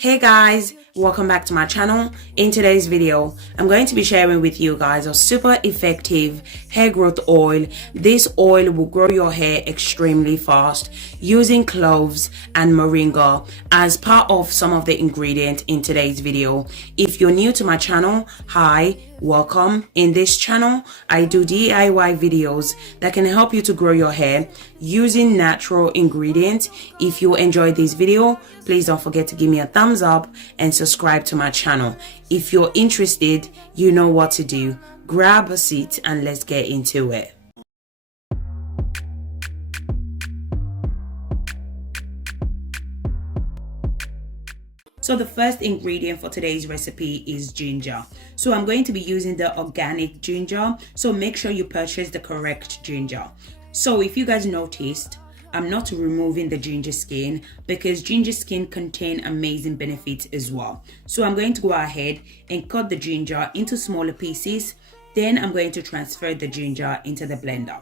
Hey guys, welcome back to my channel. In today's video, I'm going to be sharing with you guys a super effective hair growth oil. This oil will grow your hair extremely fast using cloves and moringa as part of some of the ingredients in today's video. If you're new to my channel, hi, welcome. In this channel, I do DIY videos that can help you to grow your hair using natural ingredients. If you enjoyed this video, please don't forget to give me a thumbs up and subscribe to my channel. If you're interested, you know what to do. Grab a seat and let's get into it. So the first ingredient for today's recipe is ginger. So I'm going to be using the organic ginger. So make sure you purchase the correct ginger. So if you guys noticed, I'm not removing the ginger skin because ginger skin contain amazing benefits as well. So I'm going to go ahead and cut the ginger into smaller pieces. Then I'm going to transfer the ginger into the blender.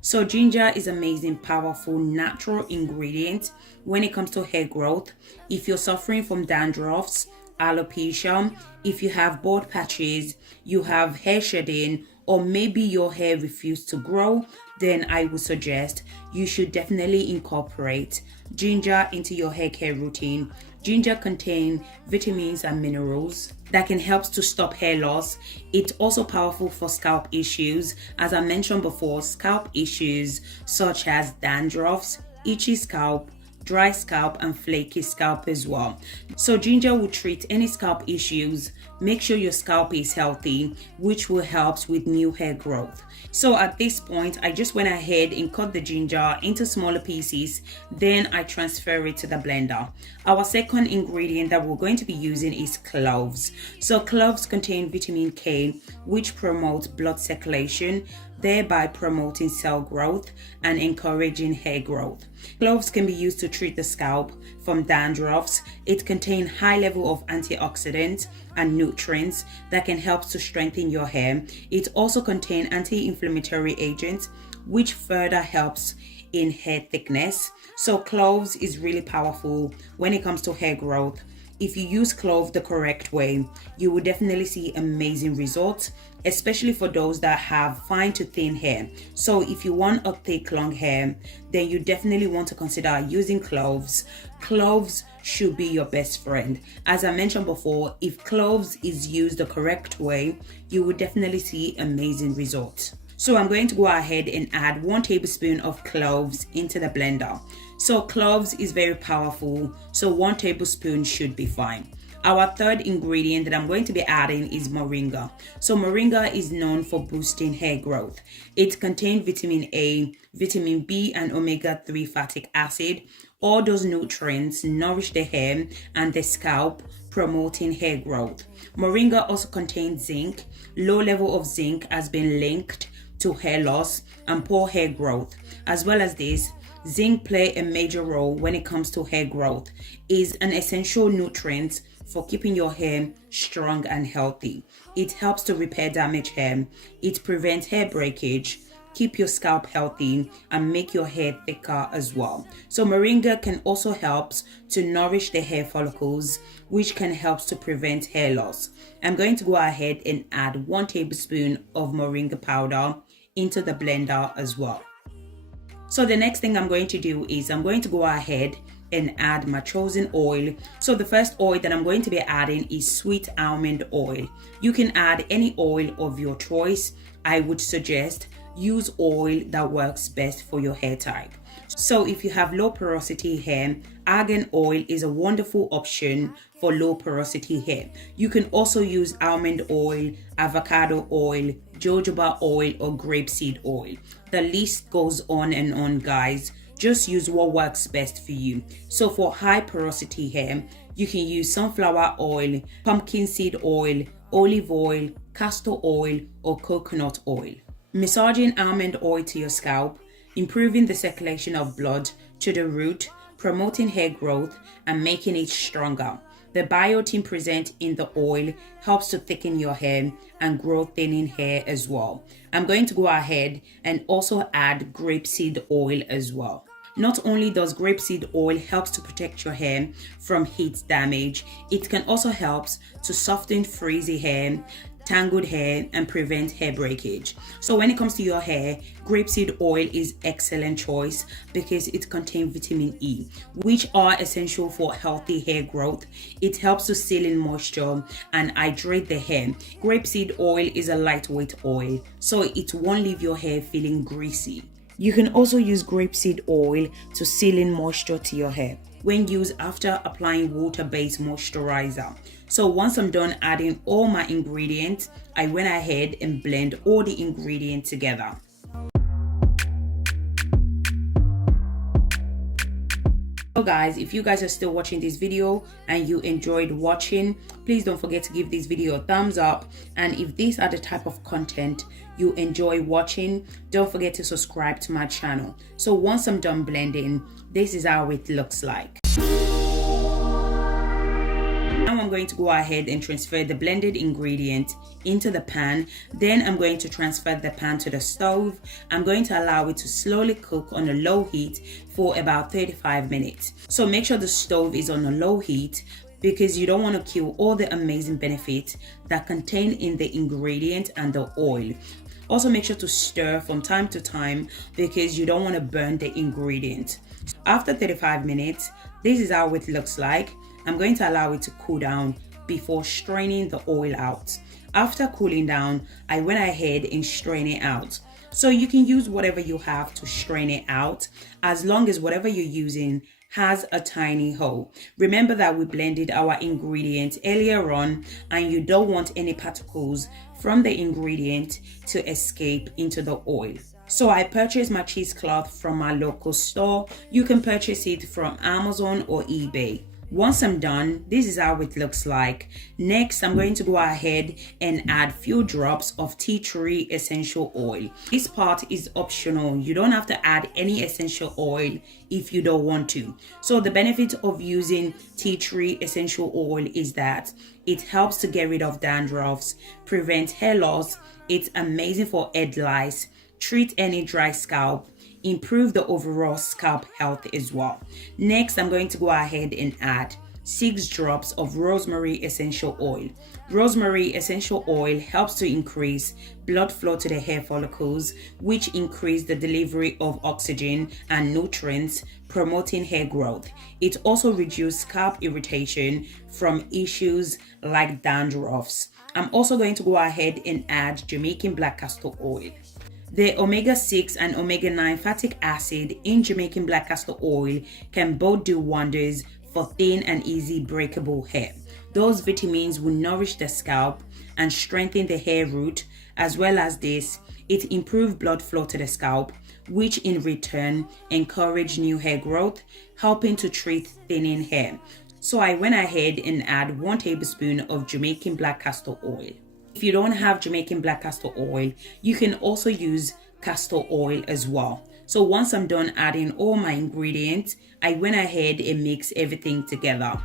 So ginger is amazing, powerful, natural ingredient when it comes to hair growth. If you're suffering from dandruffs, alopecia, if you have bald patches, you have hair shedding, or maybe your hair refuses to grow, then I would suggest you should definitely incorporate ginger into your hair care routine. Ginger contains vitamins and minerals that can help to stop hair loss. It's also powerful for scalp issues. As I mentioned before, scalp issues such as dandruffs, itchy scalp, dry scalp and flaky scalp as well. So ginger will treat any scalp issues. Make sure your scalp is healthy, which will help with new hair growth. So at this point, I just went ahead and cut the ginger into smaller pieces. Then I transfer it to the blender. Our second ingredient that we're going to be using is cloves. So cloves contain vitamin K, which promotes blood circulation, thereby promoting cell growth and encouraging hair growth. Cloves can be used to treat the scalp from dandruffs. It contains high level of antioxidants and nutrients that can help to strengthen your hair. It also contains anti-inflammatory agents, which further helps in hair thickness. So cloves is really powerful when it comes to hair growth. If you use clove the correct way, you will definitely see amazing results, especially for those that have fine to thin hair. So if you want a thick, long hair, then you definitely want to consider using cloves. Cloves should be your best friend. As I mentioned before, if cloves is used the correct way, you will definitely see amazing results. So I'm going to go ahead and add 1 tablespoon of cloves into the blender. So cloves is very powerful, so 1 tablespoon should be fine. Our third ingredient that I'm going to be adding is moringa. So moringa is known for boosting hair growth. It contains vitamin A, vitamin B, and omega-3 fatty acid. All those nutrients nourish the hair and the scalp, promoting hair growth. Moringa also contains zinc. Low level of zinc has been linked to hair loss and poor hair growth. As well as this, zinc play a major role when it comes to hair growth. Is an essential nutrient for keeping your hair strong and healthy. It helps to repair damaged hair. It prevents hair breakage, keep your scalp healthy, and make your hair thicker as well. So moringa can also help to nourish the hair follicles, which can help to prevent hair loss. I'm going to go ahead and add 1 tablespoon of moringa powder into the blender as well. So the next thing I'm going to do is I'm going to go ahead and add my chosen oil. So the first oil that I'm going to be adding is sweet almond oil. You can add any oil of your choice. I would suggest use oil that works best for your hair type. So if you have low porosity hair, argan oil is a wonderful option for low porosity hair. You can also use almond oil, avocado oil, jojoba oil, or grapeseed oil. The list goes on and on, guys. Just use what works best for you. So for high porosity hair, you can use sunflower oil, pumpkin seed oil, olive oil, castor oil, or coconut oil. Massaging almond oil to your scalp, improving the circulation of blood to the root, promoting hair growth, and making it stronger. The biotin present in the oil helps to thicken your hair and grow thinning hair as well. I'm going to go ahead and also add grapeseed oil as well. Not only does grapeseed oil helps to protect your hair from heat damage, it can also help to soften frizzy hair, tangled hair, and prevent hair breakage. So when it comes to your hair, grapeseed oil is excellent choice because it contains vitamin E, which are essential for healthy hair growth. It helps to seal in moisture and hydrate the hair. Grapeseed oil is a lightweight oil, so it won't leave your hair feeling greasy. You can also use grapeseed oil to seal in moisture to your hair when used after applying water-based moisturizer. So once I'm done adding all my ingredients, I went ahead and blend all the ingredients together. So guys, if you guys are still watching this video and you enjoyed watching, please don't forget to give this video a thumbs up. And if these are the type of content you enjoy watching, don't forget to subscribe to my channel. So once I'm done blending, this is how it looks like. Now I'm going to go ahead and transfer the blended ingredient into the pan. Then I'm going to transfer the pan to the stove. I'm going to allow it to slowly cook on a low heat for about 35 minutes. So make sure the stove is on a low heat because you don't want to kill all the amazing benefits that contain in the ingredient and the oil. Also make sure to stir from time to time because you don't want to burn the ingredient. After 35 minutes, this is how it looks like. I'm going to allow it to cool down before straining the oil out. After cooling down, I went ahead and strained it out. So you can use whatever you have to strain it out, as long as whatever you're using has a tiny hole. Remember that we blended our ingredients earlier on, and you don't want any particles from the ingredient to escape into the oil. So I purchased my cheesecloth from my local store. You can purchase it from Amazon or eBay. Once I'm done, this is how it looks like. Next, I'm going to go ahead and add few drops of tea tree essential oil. This part is optional. You don't have to add any essential oil if you don't want to. So the benefit of using tea tree essential oil is that it helps to get rid of dandruffs, prevent hair loss. It's amazing for head lice, treat any dry scalp, improve the overall scalp health as well. Next, I'm going to go ahead and add 6 drops of rosemary essential oil. Rosemary essential oil helps to increase blood flow to the hair follicles, which increase the delivery of oxygen and nutrients, promoting hair growth. It also reduces scalp irritation from issues like dandruffs. I'm also going to go ahead and add Jamaican black castor oil. The omega-6 and omega-9 fatty acid in Jamaican black castor oil can both do wonders for thin and easy breakable hair. Those vitamins will nourish the scalp and strengthen the hair root. As well as this, it improves blood flow to the scalp, which in return encourage new hair growth, helping to treat thinning hair. So I went ahead and add 1 tablespoon of Jamaican black castor oil. If you don't have Jamaican black castor oil, you can also use castor oil as well. So once I'm done adding all my ingredients, I went ahead and mixed everything together.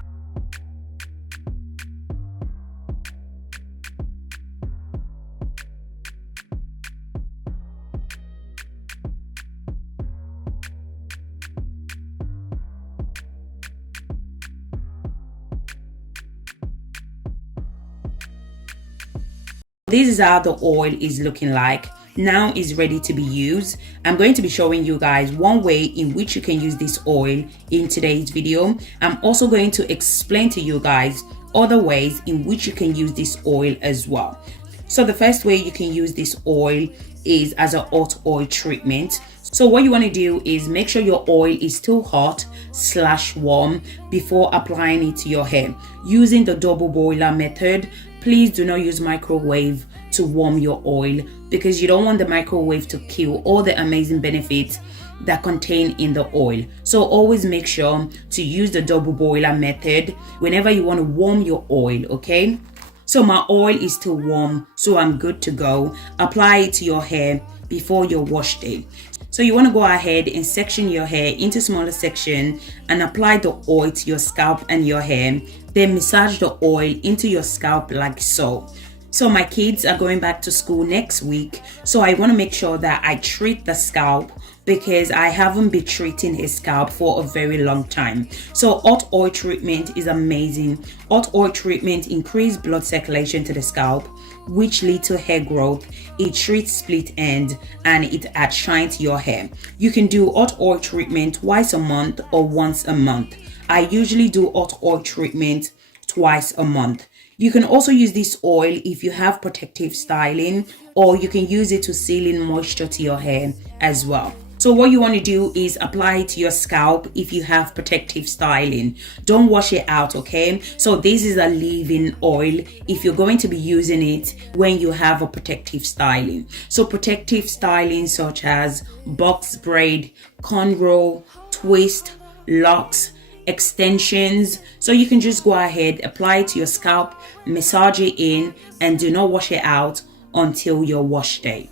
This is how the oil is looking like. Now it's ready to be used. I'm going to be showing you guys one way in which you can use this oil in today's video. I'm also going to explain to you guys other ways in which you can use this oil as well. So the first way you can use this oil is as a hot oil treatment. So what you want to do is make sure your oil is still hot/warm before applying it to your hair. Using the double boiler method, please do not use microwave to warm your oil because you don't want the microwave to kill all the amazing benefits that contain in the oil. So always make sure to use the double boiler method whenever you want to warm your oil, okay? So my oil is still warm, so I'm good to go. Apply it to your hair before your wash day. So you want to go ahead and section your hair into smaller sections and apply the oil to your scalp and your hair. Then massage the oil into your scalp like so. So my kids are going back to school next week, so I want to make sure that I treat the scalp because I haven't been treating his scalp for a very long time. So hot oil treatment is amazing. Hot oil treatment increases blood circulation to the scalp, which leads to hair growth. It treats split ends and it adds shine to your hair. You can do hot oil treatment twice a month or once a month. I usually do hot oil treatment twice a month. You can also use this oil if you have protective styling, or you can use it to seal in moisture to your hair as well. So what you want to do is apply it to your scalp if you have protective styling. Don't wash it out, okay? So this is a leave-in oil if you're going to be using it when you have a protective styling. So protective styling such as box braid, cornrow, twist, locks, extensions. So you can just go ahead, apply it to your scalp, massage it in, and do not wash it out until your wash day.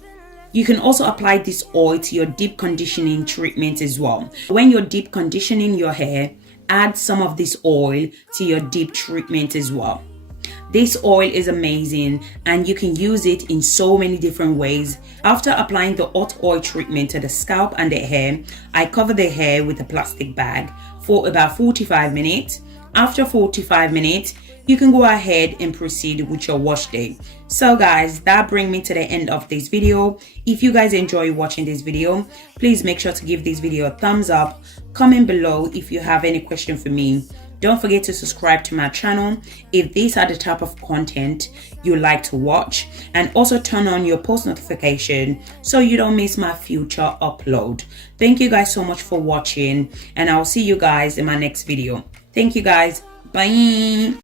You can also apply this oil to your deep conditioning treatment as well. When you're deep conditioning your hair, add some of this oil to your deep treatment as well. This oil is amazing and you can use it in so many different ways. After applying the hot oil treatment to the scalp and the hair, I cover the hair with a plastic bag for about 45 minutes. After 45 minutes, you can go ahead and proceed with your wash day. So guys, that brings me to the end of this video. If you guys enjoy watching this video, please make sure to give this video a thumbs up. Comment below if you have any question for me. Don't forget to subscribe to my channel if these are the type of content you like to watch, and also turn on your post notification so you don't miss my future upload. Thank you guys so much for watching, and I'll see you guys in my next video. Thank you guys. Bye.